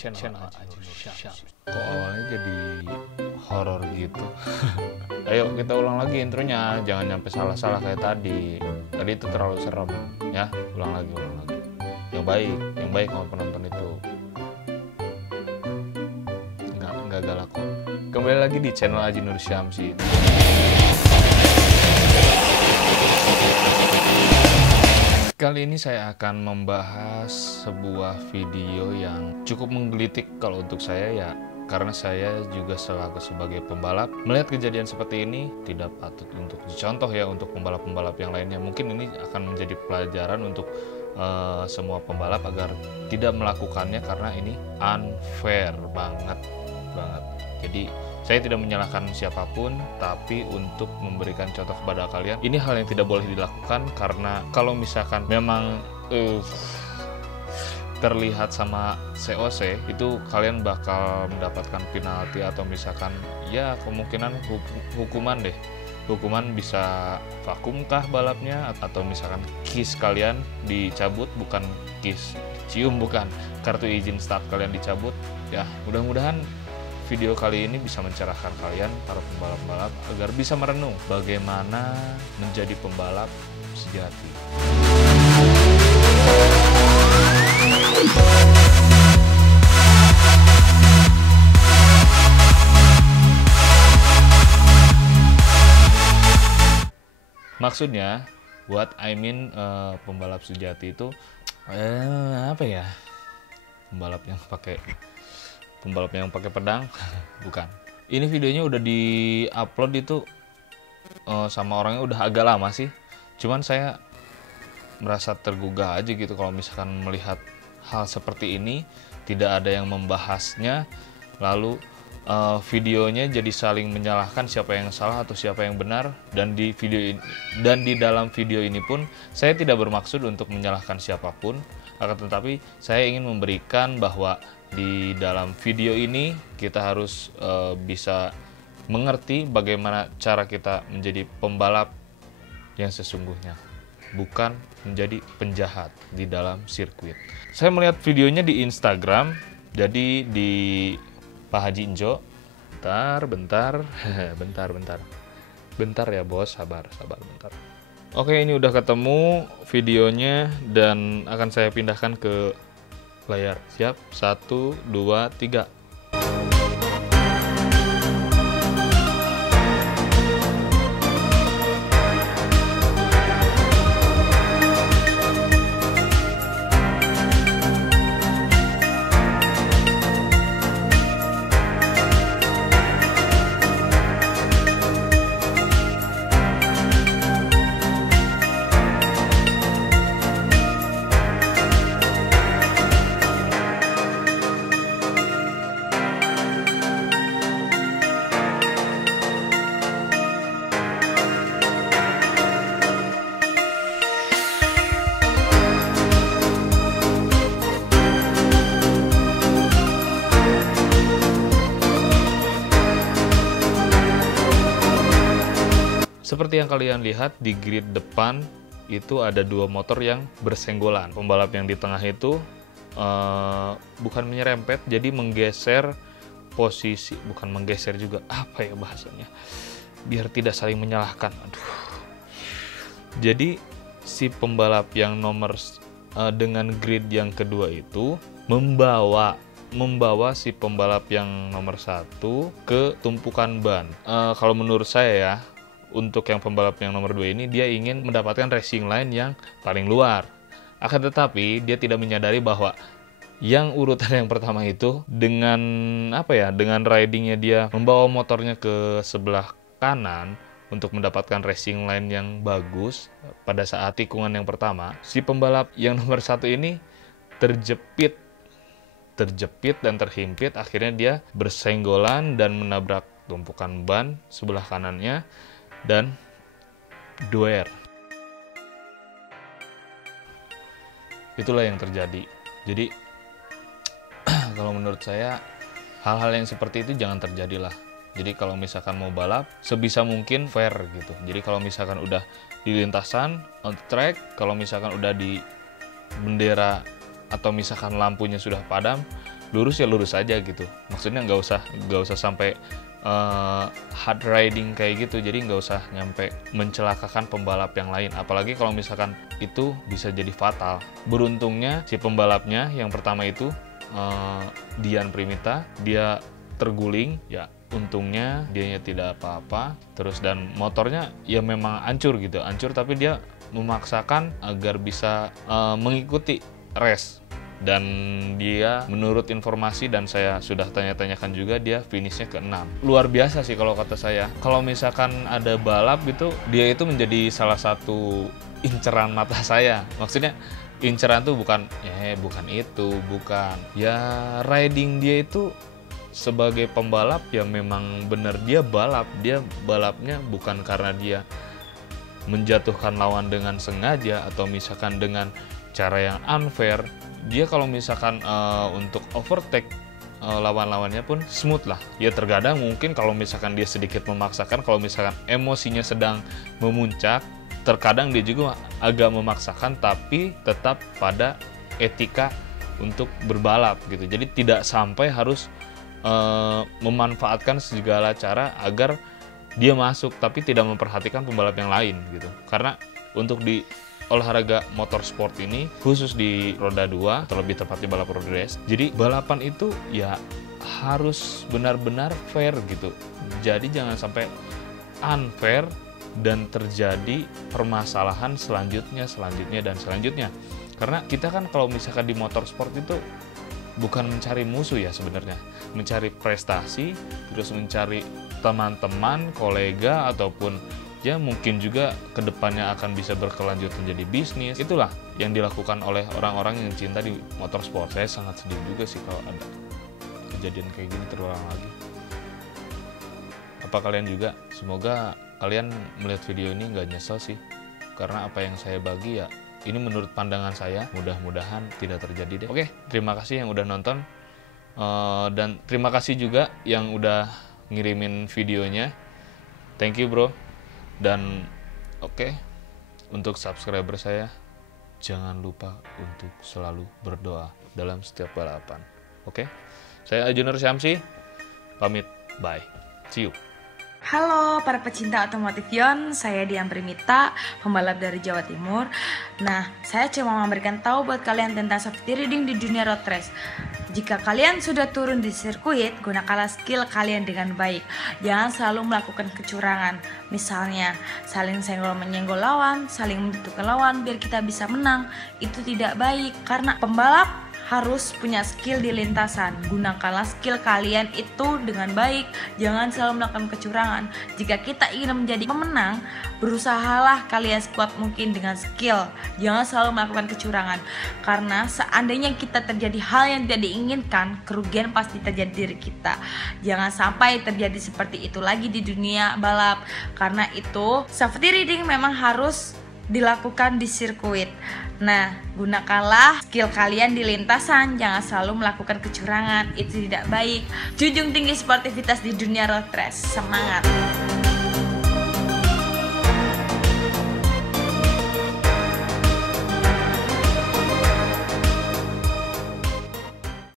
channel Aji Nur Syams. Kok awalnya jadi horor gitu? Ayo kita ulang lagi intronya, jangan nyampe salah-salah kayak tadi. Tadi itu terlalu serem, ya. Ulang lagi. Yang baik sama penonton itu. Nggak galak kok. Kembali lagi di channel Aji Nur Syams. Kali ini saya akan membahas sebuah video yang cukup menggelitik kalau untuk saya ya, karena saya juga selaku sebagai pembalap melihat kejadian seperti ini tidak patut untuk dicontoh ya untuk pembalap-pembalap yang lainnya. Mungkin ini akan menjadi pelajaran untuk semua pembalap agar tidak melakukannya karena ini unfair banget. Jadi saya tidak menyalahkan siapapun, tapi untuk memberikan contoh kepada kalian, ini hal yang tidak boleh dilakukan karena kalau misalkan memang terlihat sama COC, itu kalian bakal mendapatkan penalti atau misalkan ya kemungkinan hukuman bisa vakum kah balapnya, atau misalkan KIS kalian dicabut, bukan KIS cium, bukan, kartu izin start kalian dicabut. Ya mudah-mudahan video kali ini bisa mencerahkan kalian para pembalap-pembalap agar bisa merenung bagaimana menjadi pembalap sejati. Maksudnya, pembalap sejati itu apa ya? Pembalap yang pakai pedang, bukan. Ini videonya udah di-upload itu sama orangnya udah agak lama sih. Cuman saya merasa tergugah aja gitu kalau misalkan melihat hal seperti ini, tidak ada yang membahasnya, lalu videonya jadi saling menyalahkan siapa yang salah atau siapa yang benar. Dan di dalam video ini pun saya tidak bermaksud untuk menyalahkan siapapun, akan tetapi saya ingin memberikan bahwa di dalam video ini kita harus bisa mengerti bagaimana cara kita menjadi pembalap yang sesungguhnya, bukan menjadi penjahat di dalam sirkuit. Saya melihat videonya di Instagram, jadi di Pak Haji Injo. Bentar ya bos, sabar bentar. Oke, ini udah ketemu videonya dan akan saya pindahkan ke layar. Siap, 1, 2, 3. Seperti yang kalian lihat di grid depan itu ada dua motor yang bersenggolan. Pembalap yang di tengah itu bukan menyerempet, jadi menggeser posisi, bukan menggeser juga, apa ya bahasanya, biar tidak saling menyalahkan. Jadi si pembalap yang dengan grid yang kedua itu membawa si pembalap yang nomor 1 ke tumpukan ban. Kalau menurut saya ya, untuk yang pembalap yang nomor 2 ini, dia ingin mendapatkan racing line yang paling luar. Akan tetapi dia tidak menyadari bahwa yang urutan yang pertama itu dengan ridingnya dia membawa motornya ke sebelah kanan untuk mendapatkan racing line yang bagus pada saat tikungan yang pertama. Si pembalap yang nomor 1 ini terjepit dan terhimpit, akhirnya dia bersenggolan dan menabrak tumpukan ban sebelah kanannya dan doer. Itulah yang terjadi. Jadi kalau menurut saya hal-hal yang seperti itu jangan terjadilah. Jadi kalau misalkan mau balap sebisa mungkin fair gitu. Jadi kalau misalkan udah di lintasan on track, kalau misalkan udah di bendera atau misalkan lampunya sudah padam, lurus ya lurus aja gitu. Maksudnya nggak usah sampai hard riding kayak gitu, jadi nggak usah nyampe mencelakakan pembalap yang lain, apalagi kalau misalkan itu bisa jadi fatal. Beruntungnya si pembalapnya yang pertama itu Dian Primita, dia terguling ya, untungnya dianya tidak apa-apa. Terus dan motornya ya memang hancur gitu, hancur, tapi dia memaksakan agar bisa mengikuti race. Dan dia menurut informasi dan saya sudah tanya-tanyakan juga, dia finishnya ke-6. Luar biasa sih kalau kata saya. Kalau misalkan ada balap gitu, dia itu menjadi salah satu inceran mata saya. Maksudnya inceran tuh bukan ya, riding dia itu sebagai pembalap ya memang benar dia balap. Dia balapnya bukan karena dia menjatuhkan lawan dengan sengaja atau misalkan dengan cara yang unfair. Dia kalau misalkan untuk overtake lawan-lawannya pun smooth lah. Ya terkadang mungkin kalau misalkan dia sedikit memaksakan, kalau misalkan emosinya sedang memuncak, terkadang dia juga agak memaksakan, tapi tetap pada etika untuk berbalap gitu. Jadi tidak sampai harus memanfaatkan segala cara agar dia masuk, tapi tidak memperhatikan pembalap yang lain gitu. Karena untuk di olahraga motorsport ini, khusus di roda 2, terlebih tepatnya balap road race, jadi balapan itu ya harus benar-benar fair gitu. Jadi jangan sampai unfair dan terjadi permasalahan selanjutnya. Karena kita kan kalau misalkan di motorsport itu bukan mencari musuh ya sebenarnya, mencari prestasi, terus mencari teman-teman, kolega, ataupun ya mungkin juga kedepannya akan bisa berkelanjut menjadi bisnis. Itulah yang dilakukan oleh orang-orang yang cinta di motorsport. Saya sangat sedih juga sih kalau ada kejadian kayak gini terulang lagi. Apa kalian juga? Semoga kalian melihat video ini nggak nyesel sih, karena apa yang saya bagi ya ini menurut pandangan saya, mudah-mudahan tidak terjadi deh. Oke, terima kasih yang udah nonton, dan terima kasih juga yang udah ngirimin videonya. Thank you bro. Dan oke, untuk subscriber saya, jangan lupa untuk selalu berdoa dalam setiap balapan. Oke, saya Ajunur Syamsi, pamit, bye, see you. Halo para pecinta otomotif Yon, saya Dian Primita, pembalap dari Jawa Timur. Nah, saya cuma memberikan tahu buat kalian tentang safety riding di dunia road race. Jika kalian sudah turun di sirkuit, gunakanlah skill kalian dengan baik. Jangan selalu melakukan kecurangan. Misalnya, saling senggol-menyenggol lawan, saling membutuhkan lawan biar kita bisa menang. Itu tidak baik, karena pembalap harus punya skill di lintasan. Gunakanlah skill kalian itu dengan baik. Jangan selalu melakukan kecurangan. Jika kita ingin menjadi pemenang, berusahalah kalian sekuat mungkin dengan skill. Jangan selalu melakukan kecurangan. Karena seandainya kita terjadi hal yang tidak diinginkan, kerugian pasti terjadi diri kita. Jangan sampai terjadi seperti itu lagi di dunia balap. Karena itu, safety riding memang harus dilakukan di sirkuit. Nah, gunakanlah skill kalian di lintasan, jangan selalu melakukan kecurangan, itu tidak baik. Junjung tinggi sportivitas di dunia road race. Semangat!